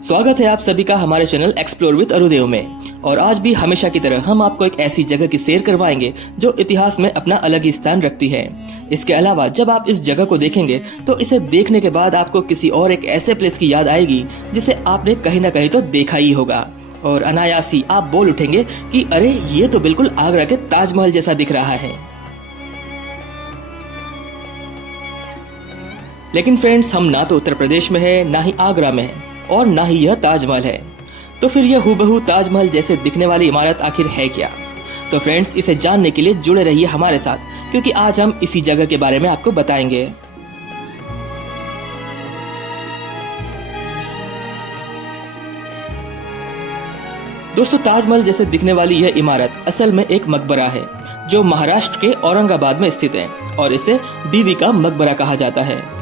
स्वागत है आप सभी का हमारे चैनल एक्सप्लोर विद अरुदेव में। और आज भी हमेशा की तरह हम आपको एक ऐसी जगह की सैर करवाएंगे जो इतिहास में अपना अलग ही स्थान रखती है। इसके अलावा जब आप इस जगह को देखेंगे तो इसे देखने के बाद आपको किसी और एक ऐसे प्लेस की याद आएगी जिसे आपने कहीं ना कहीं तो देखा ही होगा, और अनायास ही आप बोल उठेंगे कि अरे ये तो बिल्कुल आगरा के ताजमहल जैसा दिख रहा है। लेकिन फ्रेंड्स, हम ना तो उत्तर प्रदेश में है, ना ही आगरा में है, और ना ही यह ताजमहल है। तो फिर यह हूबहू ताजमहल जैसे दिखने वाली इमारत आखिर है क्या? तो फ्रेंड्स, इसे जानने के लिए जुड़े रहिए हमारे साथ, क्योंकि आज हम इसी जगह के बारे में आपको बताएंगे। दोस्तों, ताजमहल जैसे दिखने वाली यह इमारत असल में एक मकबरा है जो महाराष्ट्र के औरंगाबाद में स्थित है, और इसे बीबी का मकबरा कहा जाता है।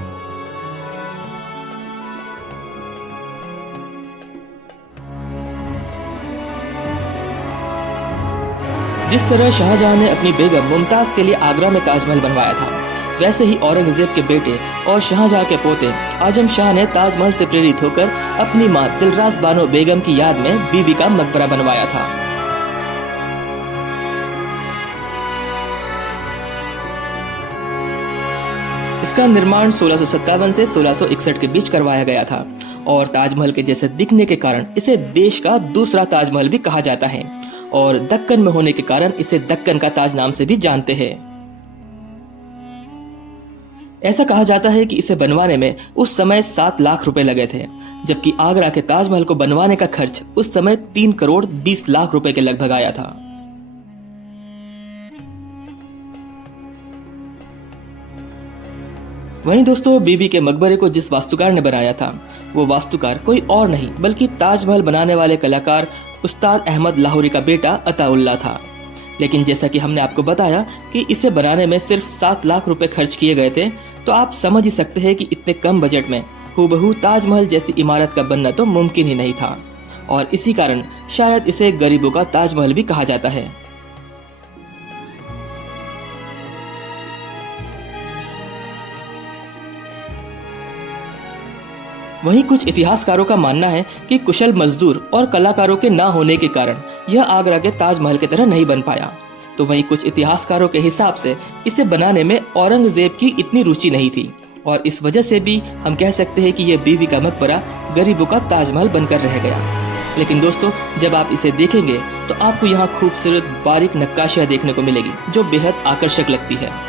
जिस तरह शाहजहां ने अपनी बेगम मुमताज के लिए आगरा में ताजमहल बनवाया था, वैसे ही औरंगजेब के बेटे और शाहजहां के पोते आजम शाह ने ताजमहल से प्रेरित होकर अपनी मां दिलरास बानो बेगम की याद में बीबी का मकबरा बनवाया था। इसका निर्माण 1657 से 1661 के बीच करवाया गया था, और ताजमहल के जैसे दिखने के कारण इसे देश का दूसरा ताजमहल भी कहा जाता है, और दक्कन में होने के कारण इसे दक्कन का ताज नाम से भी जानते हैं। ऐसा कहा जाता है कि इसे बनवाने में उस समय 7 लाख रुपए लगे थे, जबकि आगरा के ताजमहल को बनवाने का खर्च उस समय 3 करोड़ 20 लाख रुपए के लगभग आया था। वहीं दोस्तों, बीबी के मकबरे को जिस वास्तुकार ने बनाया था, वो वास्तुकार कोई और नहीं बल्कि ताजमहल बनाने वाले कलाकार उस्ताद अहमद लाहौरी का बेटा अताउल्ला था। लेकिन जैसा कि हमने आपको बताया कि इसे बनाने में सिर्फ 7 लाख रुपए खर्च किए गए थे, तो आप समझ ही सकते हैं कि इतने कम बजट में हूबहू ताजमहल जैसी इमारत का बनना तो मुमकिन ही नहीं था, और इसी कारण शायद इसे गरीबों का ताजमहल भी कहा जाता है। वहीं कुछ इतिहासकारों का मानना है कि कुशल मजदूर और कलाकारों के ना होने के कारण यह आगरा के ताजमहल की तरह नहीं बन पाया। तो वहीं कुछ इतिहासकारों के हिसाब से इसे बनाने में औरंगजेब की इतनी रुचि नहीं थी, और इस वजह से भी हम कह सकते हैं कि यह बीबी का मकबरा गरीबों का ताजमहल बनकर रह गया। लेकिन दोस्तों, जब आप इसे देखेंगे तो आपको यहाँ खूबसूरत बारीक नक्काशियां देखने को मिलेगी जो बेहद आकर्षक लगती है।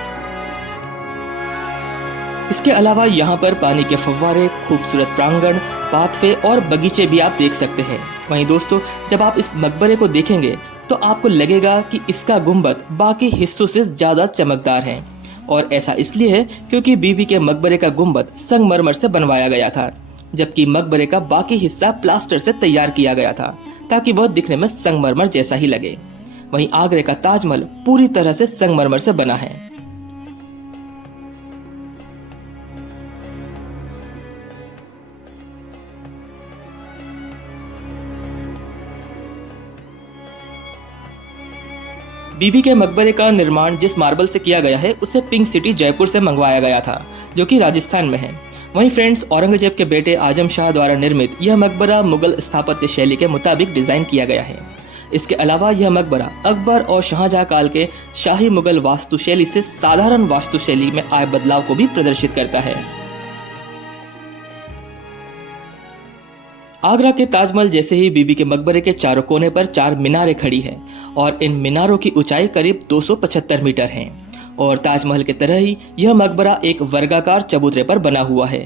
इसके अलावा यहाँ पर पानी के फव्वारे, खूबसूरत प्रांगण, पाथवे और बगीचे भी आप देख सकते हैं। वहीं दोस्तों, जब आप इस मकबरे को देखेंगे तो आपको लगेगा कि इसका गुंबद बाकी हिस्सों से ज्यादा चमकदार है, और ऐसा इसलिए है क्योंकि बीबी के मकबरे का गुंबद संगमरमर से बनवाया गया था, जबकि मकबरे का बाकी हिस्सा प्लास्टर से तैयार किया गया था ताकि वह दिखने में संगमरमर जैसा ही लगे। वहीं आगरे का ताजमहल पूरी तरह से संगमरमर से बना है। बीबी के मकबरे का निर्माण जिस मार्बल से किया गया है उसे पिंक सिटी जयपुर से मंगवाया गया था, जो कि राजस्थान में है। वहीं फ्रेंड्स, औरंगजेब के बेटे आजम शाह द्वारा निर्मित यह मकबरा मुगल स्थापत्य शैली के मुताबिक डिजाइन किया गया है। इसके अलावा यह मकबरा अकबर और शाहजहां काल के शाही मुगल वास्तुशैली से साधारण वास्तुशैली में आए बदलाव को भी प्रदर्शित करता है। आगरा के ताजमहल जैसे ही बीबी के मकबरे के चारों कोने पर 4 मीनारें खड़ी हैं, और इन मीनारों की ऊंचाई करीब 275 मीटर है, और ताजमहल की तरह ही यह मकबरा एक वर्गाकार चबूतरे पर बना हुआ है।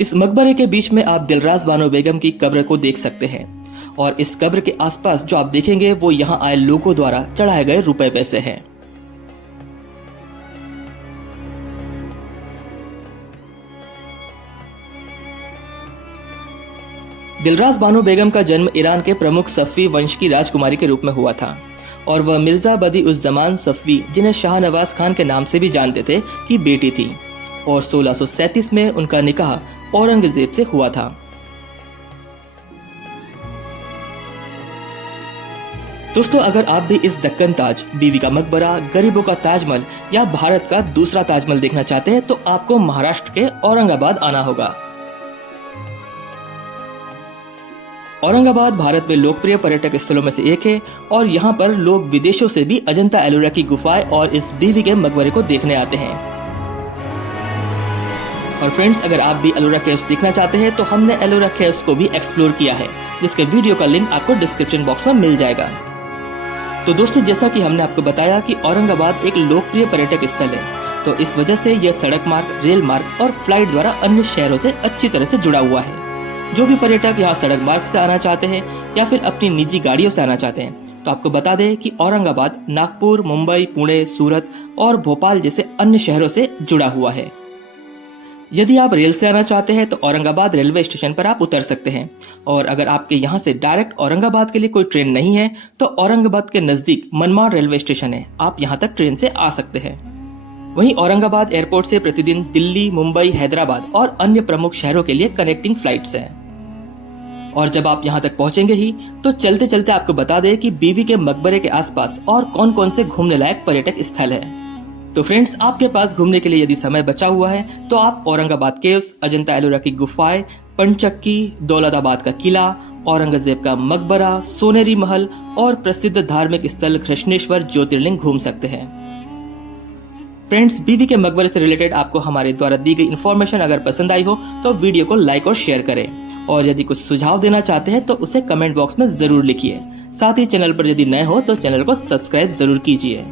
इस मकबरे के बीच में आप दिलरास बानो बेगम की कब्र को देख सकते हैं, और इस कब्र के आसपास जो आप देखेंगे वो यहाँ आए लोगों द्वारा चढ़ाए गए रुपए पैसे हैं। दिलरास बानो बेगम का जन्म ईरान के प्रमुख सफ़वी वंश की राजकुमारी के रूप में हुआ था, और वह मिर्जा बदी उस जमान सफ़वी, जिन्हें शाहनवाज खान के नाम से भी जानते थे, की बेटी थी, और 1637 में उनका निकाह औरंगजेब से हुआ था। दोस्तों अगर आप भी इस दक्कन ताज, बीबी का मकबरा, गरीबों का ताजमहल या भारत का दूसरा ताजमहल देखना चाहते हैं तो आपको महाराष्ट्र के औरंगाबाद आना होगा। औरंगाबाद भारत में लोकप्रिय पर्यटक स्थलों में से एक है और यहाँ पर लोग विदेशों से भी अजंता एलोरा की गुफाएं और इस बीबी के मकबरे को देखने आते हैं। और फ्रेंड्स अगर आप भी एलोरा केव्स देखना चाहते हैं तो हमने एलोरा केव्स को भी एक्सप्लोर किया है, जिसके वीडियो का लिंक आपको डिस्क्रिप्शन बॉक्स में मिल जाएगा। तो दोस्तों जैसा कि हमने आपको बताया कि औरंगाबाद एक लोकप्रिय पर्यटक स्थल है, तो इस वजह से यह सड़क मार्ग, रेल मार्ग और फ्लाइट द्वारा अन्य शहरों से अच्छी तरह से जुड़ा हुआ है। जो भी पर्यटक यहाँ सड़क मार्ग से आना चाहते हैं या फिर अपनी निजी गाड़ियों से आना चाहते हैं तो आपको बता दें कि औरंगाबाद नागपुर, मुंबई, पुणे, सूरत और भोपाल जैसे अन्य शहरों से जुड़ा हुआ है। यदि आप रेल से आना चाहते हैं तो औरंगाबाद रेलवे स्टेशन पर आप उतर सकते हैं, और अगर आपके यहाँ से डायरेक्ट औरंगाबाद के लिए कोई ट्रेन नहीं है तो औरंगाबाद के नजदीक मनमाड़ रेलवे स्टेशन है, आप यहाँ तक ट्रेन से आ सकते हैं। वहीं औरंगाबाद एयरपोर्ट से प्रतिदिन दिल्ली, मुंबई, हैदराबाद और अन्य प्रमुख शहरों के लिए कनेक्टिंग फ्लाइट्स हैं। और जब आप यहाँ तक पहुंचेंगे ही तो चलते चलते आपको बता दें कि बीबी के मकबरे के आसपास और कौन कौन से घूमने लायक पर्यटक स्थल है। तो फ्रेंड्स आपके पास घूमने के लिए यदि समय बचा हुआ है तो आप औरंगाबाद केव्स, अजंता एलोरा की गुफाएं, पंचक्की, दौलताबाद का किला, औरंगजेब का मकबरा, सोनेरी महल और प्रसिद्ध धार्मिक स्थल कृष्णेश्वर ज्योतिर्लिंग घूम सकते हैं। फ्रेंड्स बीबी के मकबरे से रिलेटेड आपको हमारे द्वारा दी गई इन्फॉर्मेशन अगर पसंद आई हो तो वीडियो को लाइक और शेयर करें, और यदि कुछ सुझाव देना चाहते हैं तो उसे कमेंट बॉक्स में जरूर लिखिए। साथ ही चैनल पर यदि नए हो तो चैनल को सब्सक्राइब जरूर कीजिए।